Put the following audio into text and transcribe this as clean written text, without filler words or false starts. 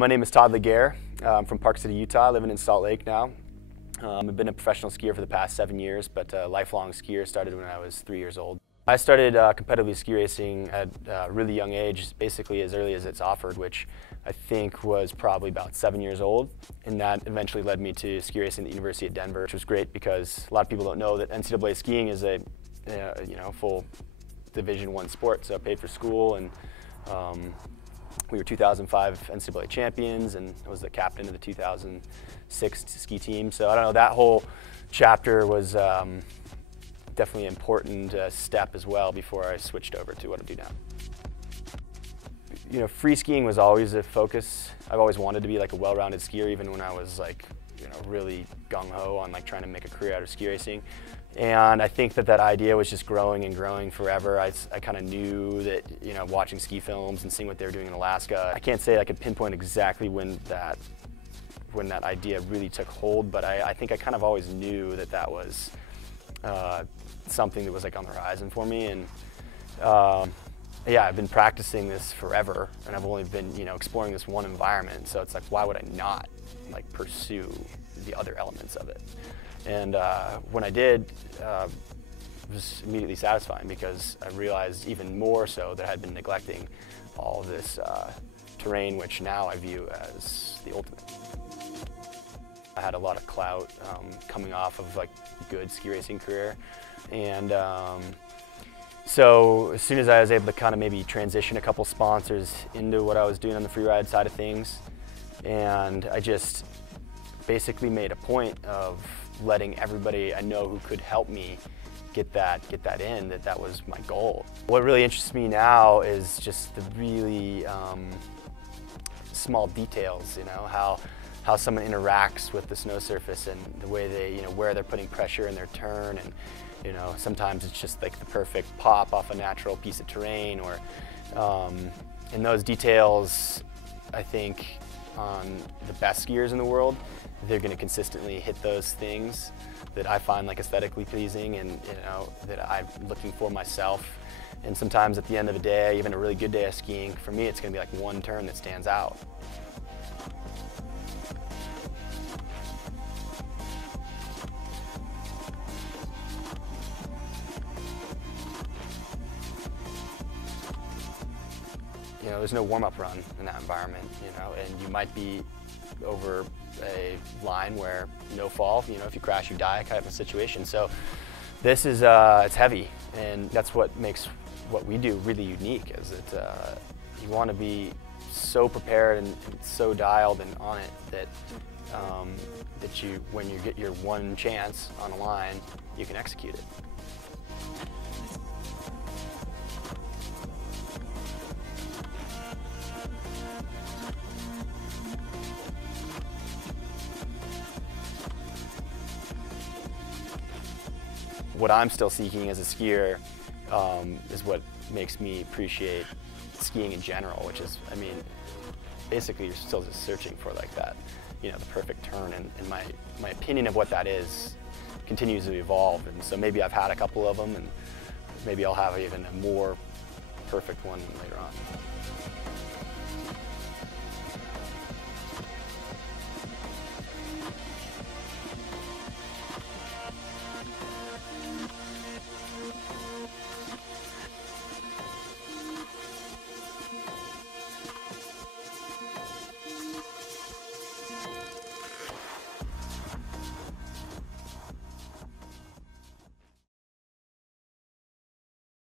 My name is Todd I'm from Park City, Utah, living in Salt Lake now. I've been a professional skier for the past 7 years, but a lifelong skier. Started when I was 3 years old. I started competitively ski racing at a really young age, basically as early as it's offered, which I think was probably about 7 years old. And that eventually led me to ski racing at the University of Denver, which was great because a lot of people don't know that NCAA skiing is a full Division I sport. So I paid for school, and we were 2005 NCAA champions, and I was the captain of the 2006 ski team. So I don't know, that whole chapter was definitely an important step as well before I switched over to what I do now. You know, free skiing was always a focus. I've always wanted to be like a well-rounded skier, even when I was like, really gung-ho on like trying to make a career out of ski racing. And I think that idea was just growing and growing forever. I kind of knew that, watching ski films and seeing what they were doing in Alaska. I can't say I could pinpoint exactly when that idea really took hold, but I think I kind of always knew that was something that was like on the horizon for me. And yeah, I've been practicing this forever, and I've only been, exploring this one environment. So it's like, why would I not like pursue the other elements of it? And when I did, it was immediately satisfying because I realized even more so that I had been neglecting all of this terrain, which now I view as the ultimate. I had a lot of clout coming off of like a good ski racing career, and so as soon as I was able to kind of maybe transition a couple sponsors into what I was doing on the freeride side of things, and I just basically made a point of letting everybody I know who could help me get that in, that was my goal. What really interests me now is just the really small details, how someone interacts with the snow surface and the way they, where they're putting pressure in their turn, and sometimes it's just like the perfect pop off a natural piece of terrain, or and those details, I think, on the best skiers in the world, they're going to consistently hit those things that I find like aesthetically pleasing, and that I'm looking for myself. And sometimes at the end of the day, even a really good day of skiing, for me it's going to be like one turn that stands out. There's no warm-up run in that environment, and you might be over a line where no fall, if you crash, you die kind of a situation. So this is, it's heavy, and that's what makes what we do really unique, is that you want to be so prepared and so dialed and on it that, when you get your one chance on a line, you can execute it. What I'm still seeking as a skier is what makes me appreciate skiing in general, which is, basically you're still just searching for like that, the perfect turn, and my opinion of what that is continues to evolve, and so maybe I've had a couple of them, and maybe I'll have even a more perfect one later on.